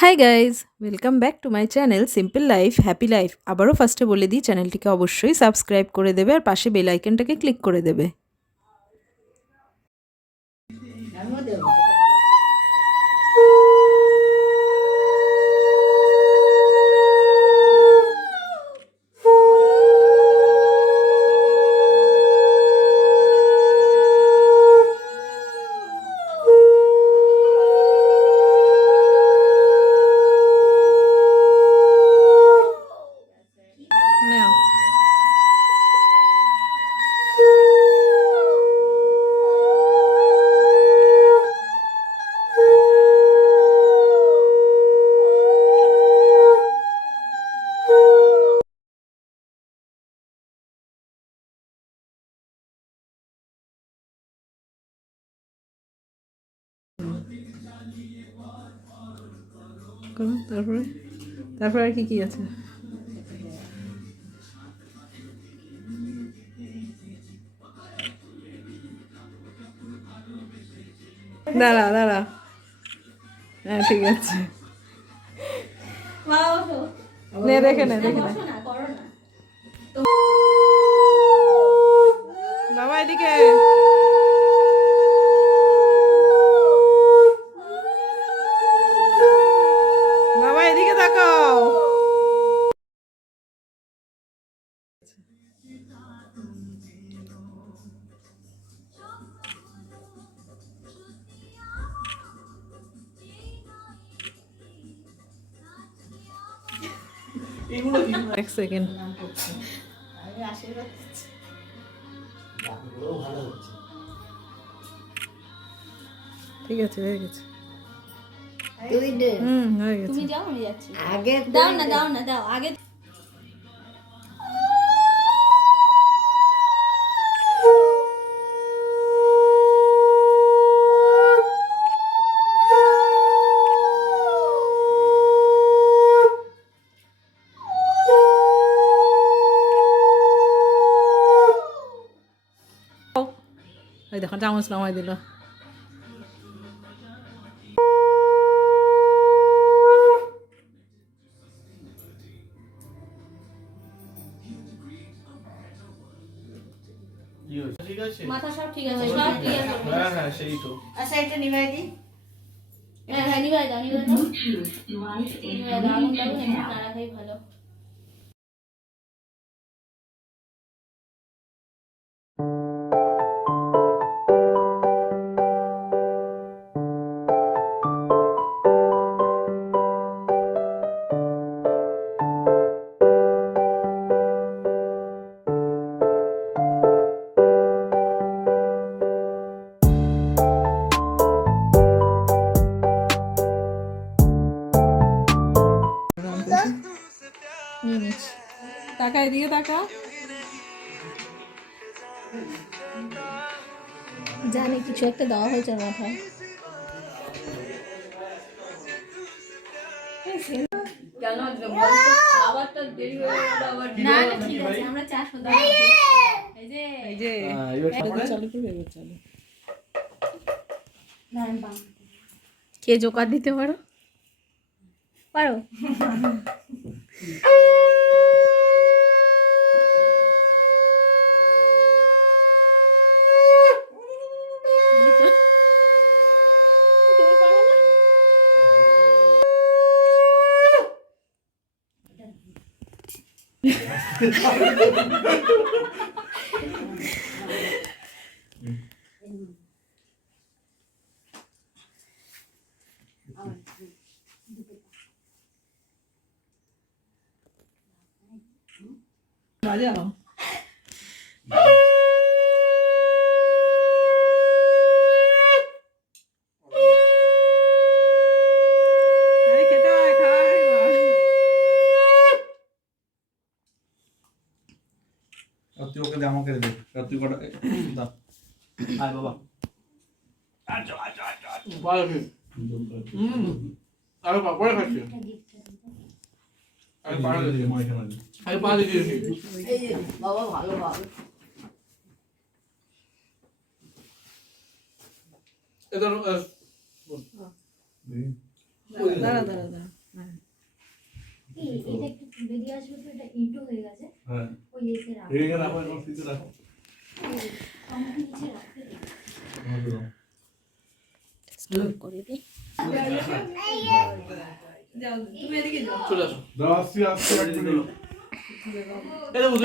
Hi guys, welcome back to my channel simple life happy life. আবারও ফার্স্টে বলে দিই, চ্যানেলটিকে অবশ্যই সাবস্ক্রাইব করে দেবে আর পাশে বেল আইকনটাকে ক্লিক করে দেবে। নাও। করো, তারপরে তারপরে আর কি কি আছে? দাঁড়া দাঁড়া, হ্যাঁ ঠিক আছে। নে দেখে নে দেখে নে বাবা, এদিকে। বাবা এদিকে তাকাও। এক সেকেন্ড। ঠিক আছে, হয়ে গেছে। হয়ে গেছে। তুমি যাও, আমি যাচ্ছি। আগে দাও আগে। এই দেখো, চামচ নামাই দিল। মাথা সব ঠিক আছে, সব ঠিক আছে। হ্যাঁ হ্যাঁ, সেই তো। আচ্ছা, এটা নিভাই দি। হ্যাঁ, নিভাই দাও। আগুন টাগুন একটু না রাখাই ভালো। নিয়ে নিচ্ছি। টাকা এদিকে টাকা। জানি কিছু একটা দেওয়া হয়েছে মাথায়। না না, ঠিক আছে, আমরা চা সোদা খাবো। এই যে এটা চালু করবে, এবার চালু। কে জোকার দিতে পারো? বাজাও। আরে খেতে হয়, খাওয়া এবার। তুই ওকে দে, আমাকে দে। তুই কটা দাও। আয় বাবা। ভালো কি? আরে বাবা খাচ্ছে। আমি পাড়া দিই, মই এখানে দিই। আমি পাড়া দিই। এই যে বাবা, ভালো ভালো। এটা দাঁড়া দাঁড়া দাঁড়া। প্রিন্টও হয়ে গেছে হ্যাঁ ওই এসে রাখো রেখে রাখো এখন ফ্রিজে রাখো আমাকে নিচে রাখতে দে। আমাকে দাও। স্টপ করে দিই যাও তুমি এদিকে যাও চলে আসো দাও আসছি আসছি এক মিনিট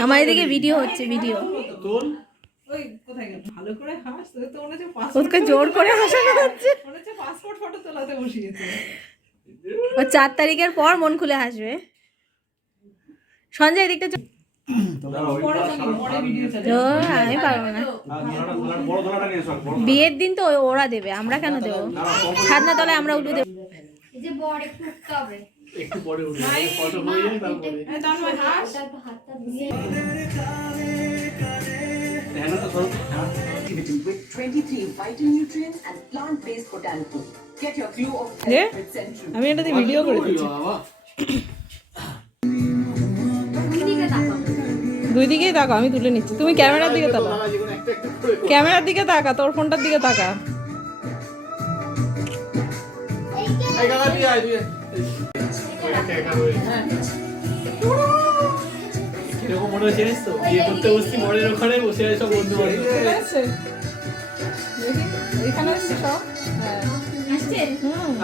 আমার এদিকে ভিডিও হচ্ছে ভিডিও তোল ওই কোথায় গেল ভালো করে হাস তো মনে হচ্ছে ওকে জোর করে হাসানো হচ্ছে মনে হচ্ছে পাসপোর্ট ফটো তোলাতে বসিয়েছে ও 4 তারিখের পর মন খুলে হাসবে সঞ্জয় এদিকটা পরে চলো পরে ভিডিও চালাবো ও আমি পারবো না বড় ধরাটা নিয়ে এসো বড় বিয়ের দিন তো ওরা দেবে আমরা কেন দেবো ছাদনা তলায় আমরা উঠে দেবো এই যে বড় একটু উঠতে হবে একটু পরে উঠে ফটো হয়ে যায় তারপরে এই তন্ময় হাস হাতটা দিয়ে হ্যাঁ তো Activity with 23 vital nutrients and plant-based botanicals. Get your clue of Yeah? health with Centrum. আমি এটাতে ভিডিও করে দিচ্ছি বাবা দিকে তাকাও দুই দিকেই তাকাও আমি তুলে নিচ্ছি তুমি ক্যামেরার দিকে তাকাও একটা একটা করে ক্যামেরার দিকে তাকা তোর ফোনটার দিকে তাকা এই কাকা দিয়ে আয় তুই কিরকম মনে হচ্ছে জানিস তো বিয়ে করতে বসছি মরের ওখানে বসে আছে সব বন্ধু বান্ধব এখানে এসছে সব হ্যাঁ আসছে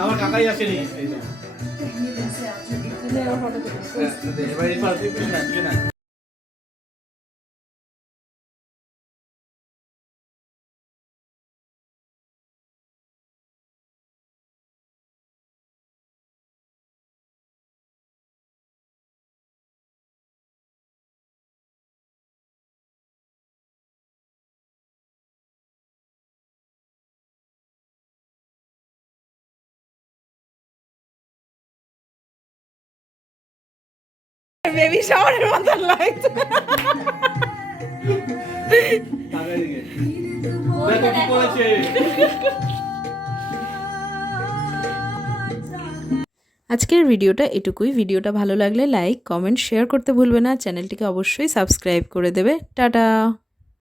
আমার কাকাই আসেনি এই তো। নে ওর ফটো তুলে এবার এই পাশ দিয়ে না তুই না বেবি শাওয়ারের মতো লাগছে কাকাই দিকে দেখো কি করেছে আজকের ভিডিওটা এটুকুই ভিডিওটা ভালো লাগলে লাইক কমেন্ট শেয়ার করতে ভুলবে না চ্যানেলটিকে অবশ্যই সাবস্ক্রাইব করে দেবে টাটা